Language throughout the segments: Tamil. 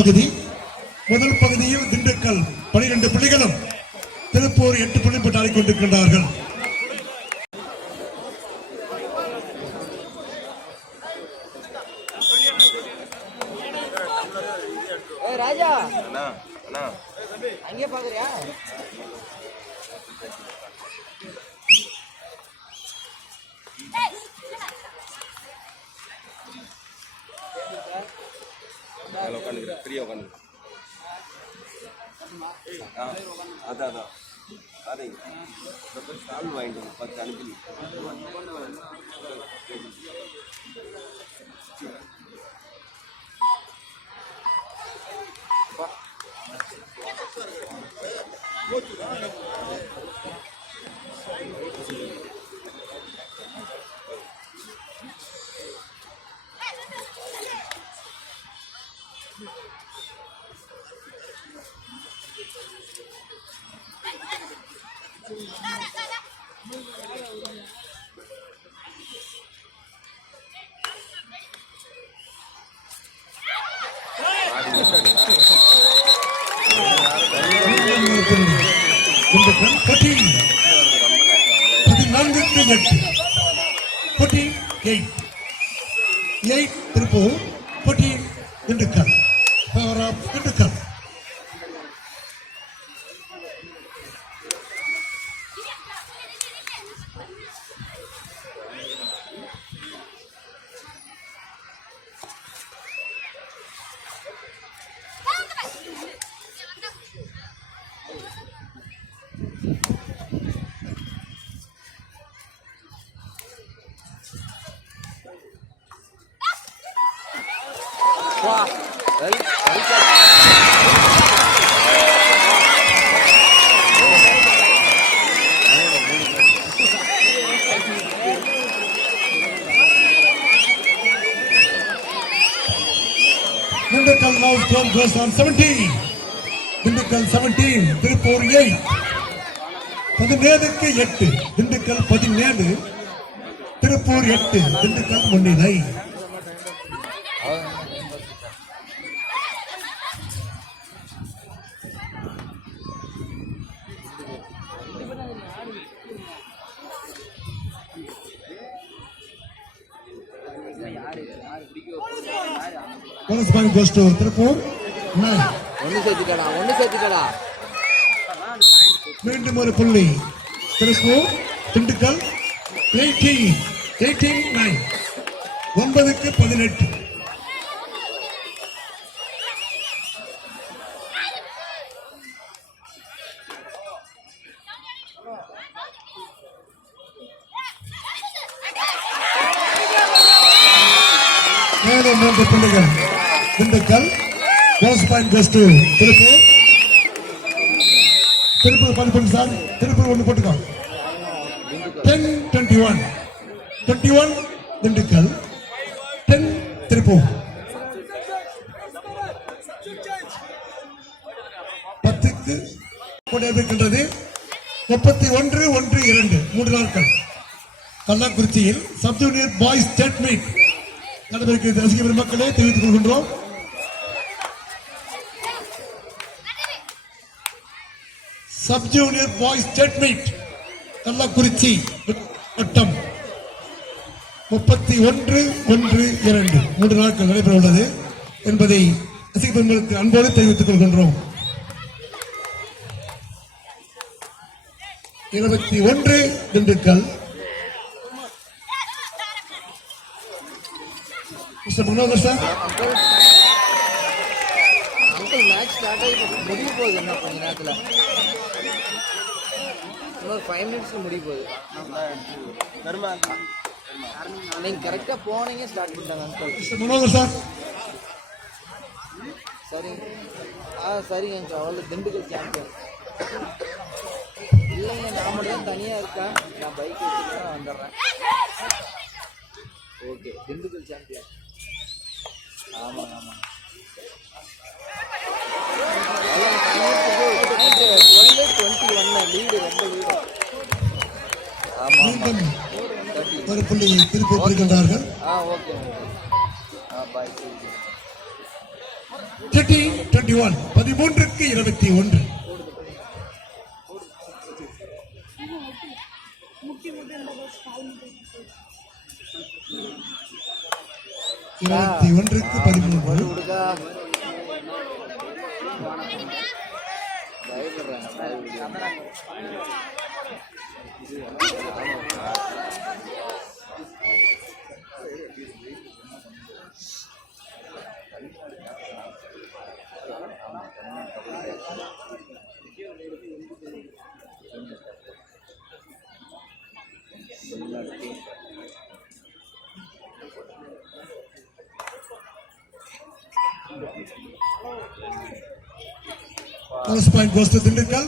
பகுதி. முதல் பகுதியில் திண்டுக்கல் 12 புள்ளிகளும் திருப்பூர் 8 புள்ளி பெற்று ஆடிக்கொண்டிருக்கின்றார்கள். ராஜா அங்கே பாக்குறியா? ஃப்ரீயா உட்காந்து அதான் அதை ஸ்டால் வாங்கிட்டு 10 அனுப்பி Tiruppur 14 Dindigul. Power of Dindigul. Dindigul now goes on 17. Dindigul 17, Tiruppur 8. 17க்கு 8. திண்டுக்கல் 17, திருப்பூர் 8. திண்டுக்கல் முன்னிலை. Bonus point goes to Tirupur 9. ஒன்னு சேர்த்துக்கடா. மீண்டும் ஒரு புள்ளி. திருப்பூர் திண்டுக்கல் 18-9. 9க்கு 18. மேலும் 3 புள்ளிகள். Dindigul bonus point goes to Tiruppur. Tiruppur 10 sir. Tiruppur 1 போட்டுக்கோ. 10-21. 21 திண்டுக்கல், 10 திருப்பூர். 10க்கு கொண்டிருக்கின்றது. 31-1-2 3 நாட்கள் கள்ளக்குறிச்சியில் sub junior boys state meet நடைபெறுகிறது. ரசிக பெருமக்களே தெரிவித்துக் கொள்கின்றோம். Sub junior boys state meet Kallakurichi வட்டம் 31-1-2 3 நாட்கள் நடைபெற உள்ளது என்பதை ரசிக பெருமக்களுக்கு அன்போடு தெரிவித்துக் கொள்கின்றோம். 21 திண்டுக்கல். அங்கிள் மேட்ச் ஸ்டார்ட் ஆகி முடிய போகுது. என்ன கொஞ்ச நேரத்தில் இன்னொரு 5 minutes முடிய போகுது. நீங்கள் கரெக்டாக போனீங்க ஸ்டார்ட் பண்ணிட்டாங்க அங்கிள். சார் சரிங்க. சரிங்க. அவ்வளோ திண்டுக்கல் சாம்பியன் இல்லைங்க. நான் மட்டும் தான் தனியாக இருக்கேன். நான் பைக் எடுத்துட்டு தான் வந்துடுறேன். Okay, Dindigul champion. ஆமாங்க. 12-21 லீடு, ரொம்ப லீடு. ஆமாம். ஒரு புள்ளி திருப்பி பெறுகின்றார்கள். ஓகே. பாய். 13 21. 13க்கு 21. இருபத்தி ஒன்றுக்கு 13. கொடுக்கா பயப்படுறாங்க. First point goes to Dindigul.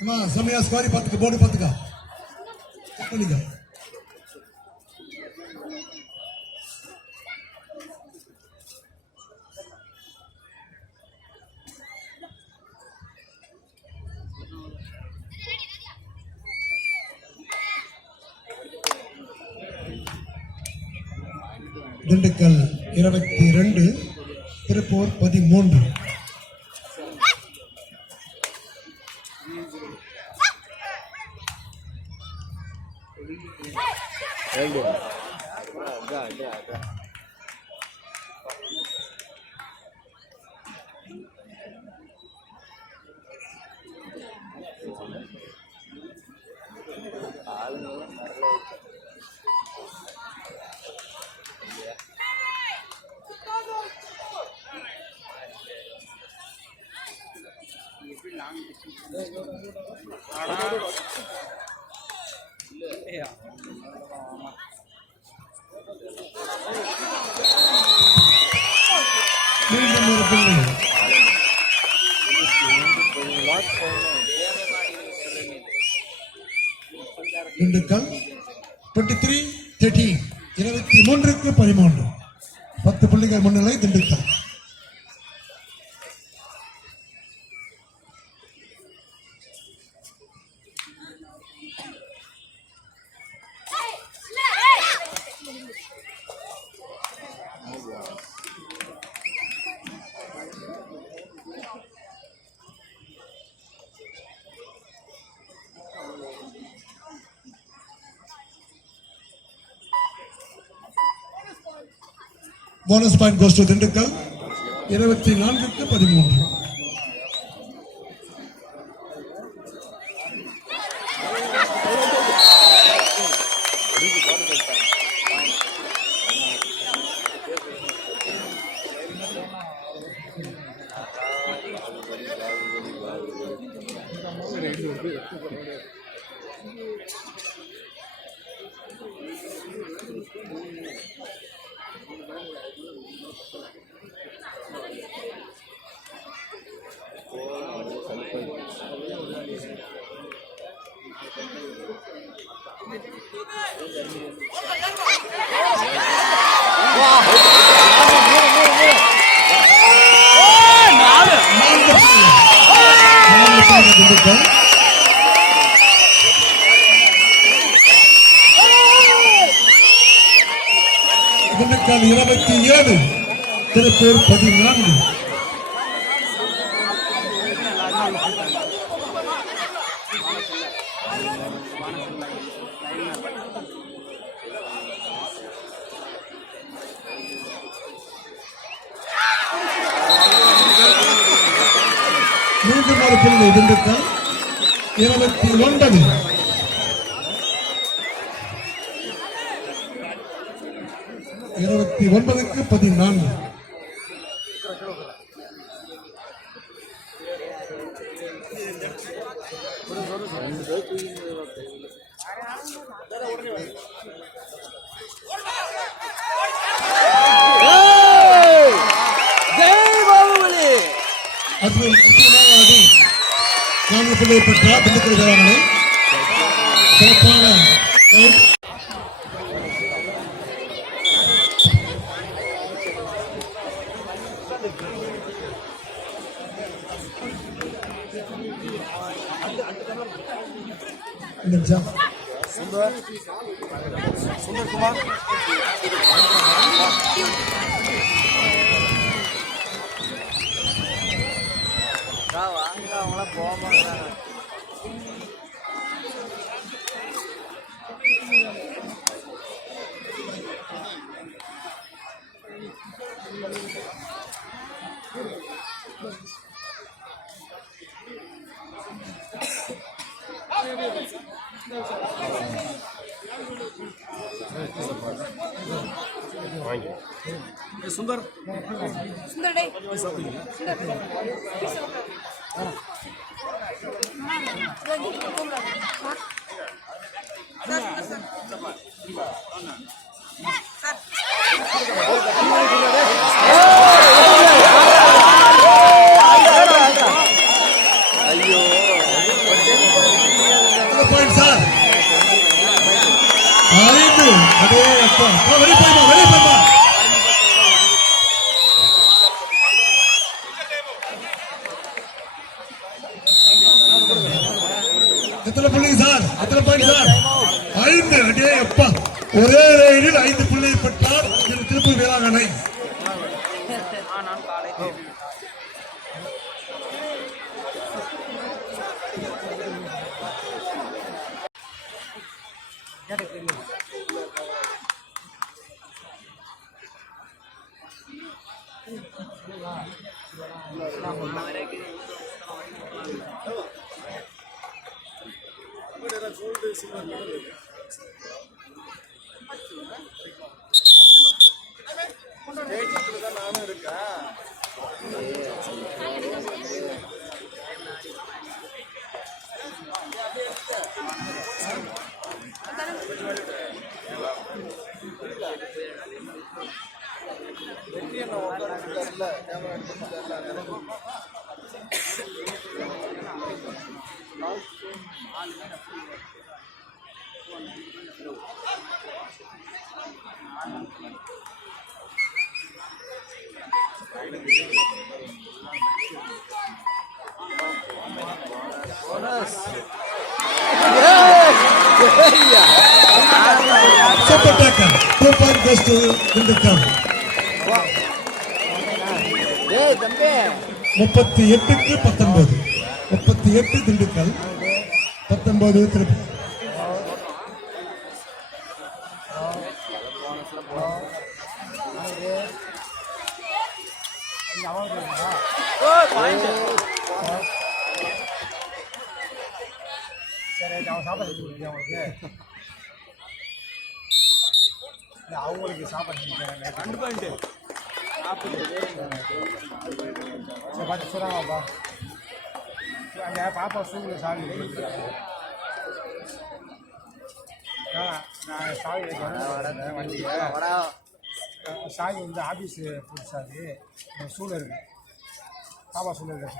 அம்மா சமயா ஸ்கோரி பார்த்துக்க போர்டு பார்த்துக்க பண்ணிக்க. திண்டுக்கல் 22, திருப்பூர் 13. மீண்டும் ஒரு புள்ளி. திண்டுக்கல் 23-13. 23க்கு 13. 10 புள்ளிகள் முன்னிலை Dindigul. Bonus point goes to Dindigul. 24க்கு 13. Dindigul 27, Tiruppur 14. மீண்டும் ஒரு புள்ளி திண்டுக்கல் 29. க்கு 14. பிள்ளை பெற்ற திண்டுக்கல் வீராங்கனை சிறப்பான சுந்தர்குமார் வாங்க அவங்களாம் போக மாட்டாங்க. சுந்தர் சுந்தர் டேய் சுந்தர் ஐயோ பாயிண்ட் சார் 5 அதே அப்பா வெளியே போய்மா எத்தனை புள்ளி சார் எத்தனை பாயிண்ட் சார் 5 அடே அப்பா ஒரே ரைடில் 5 புள்ளியை பெற்றார் திருப்பூர் வீராங்கனை. நான் காலை Super tackle. 2 point goes to Dindukal. ஏய் தம்பி 38க்கு 19. 38 திண்டுக்கல் 19 திருப்பூர். அவங்களுக்கு சாப்பாடு 2 பாயிண்ட் பார்த்து சொல்கிறாங்கப்பா அங்கே பாப்பா ஸ்கூலில் சாவி நான் சாவி வரேன் வண்டி சாவி வந்து ஆஃபீஸு சாவி ஸ்கூலில் இருக்கு பாப்பா ஸ்கூலில் இருக்கு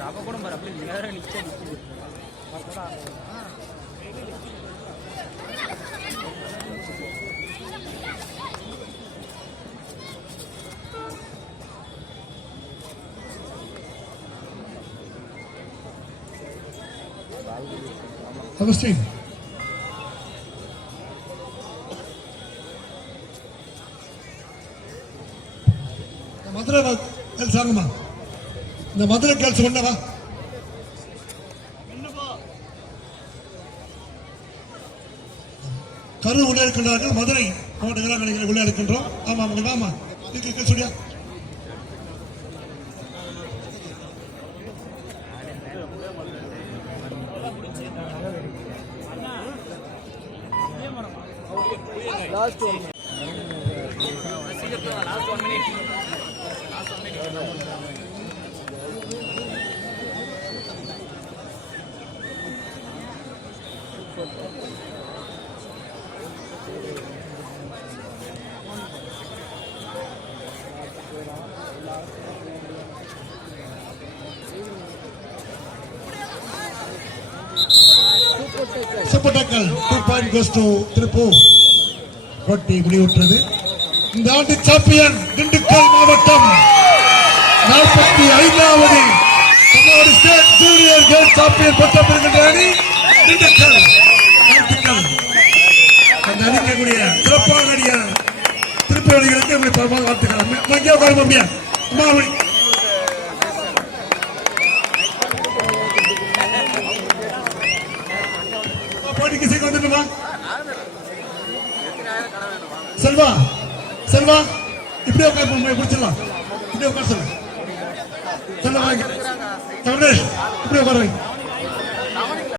ரவ கூட பாரு அப்படியே நேரம் நிக்க Agustin. மதுரை கேள்ஸ் வாங்கம்மா. இந்த மதுரை கேள்ஸ் கொண்டவா கரு உள்ளே இருக்கின்றார்கள். மதுரை மாவட்ட வீராங்கனைகளை உள்ளே இருக்கின்றோம். ஆமா அவங்க வாமா சொல்லியா last 1 minute Dindigul 2 point goes to Tiruppur. போட்டி முடிவுற்றது. இந்த ஆண்டு சாம்பியன் திண்டுக்கல் மாவட்டம் 45வது Tamil Nadu state junior game champion பட்டம் பெறுகின்ற அணி திண்டுக்கல். வாழ்த்துக்கள். அந்த அணிக்கக்கூடிய சிறப்பான அணியா திருப்பி அணிகளுக்கு நம்முடைய பரமாக வாழ்த்துக்கள். அங்கே உட்காருமா அப்படியா அம்மா போட்டிக்கு சீக்கிரம் வந்துடுமா செல்வா செல்வா இப்படியே உட்காரு முடிச்சிடலாம். இப்படியே உட்கார சொல்லு செல்வா இப்படியே உட்கார வை.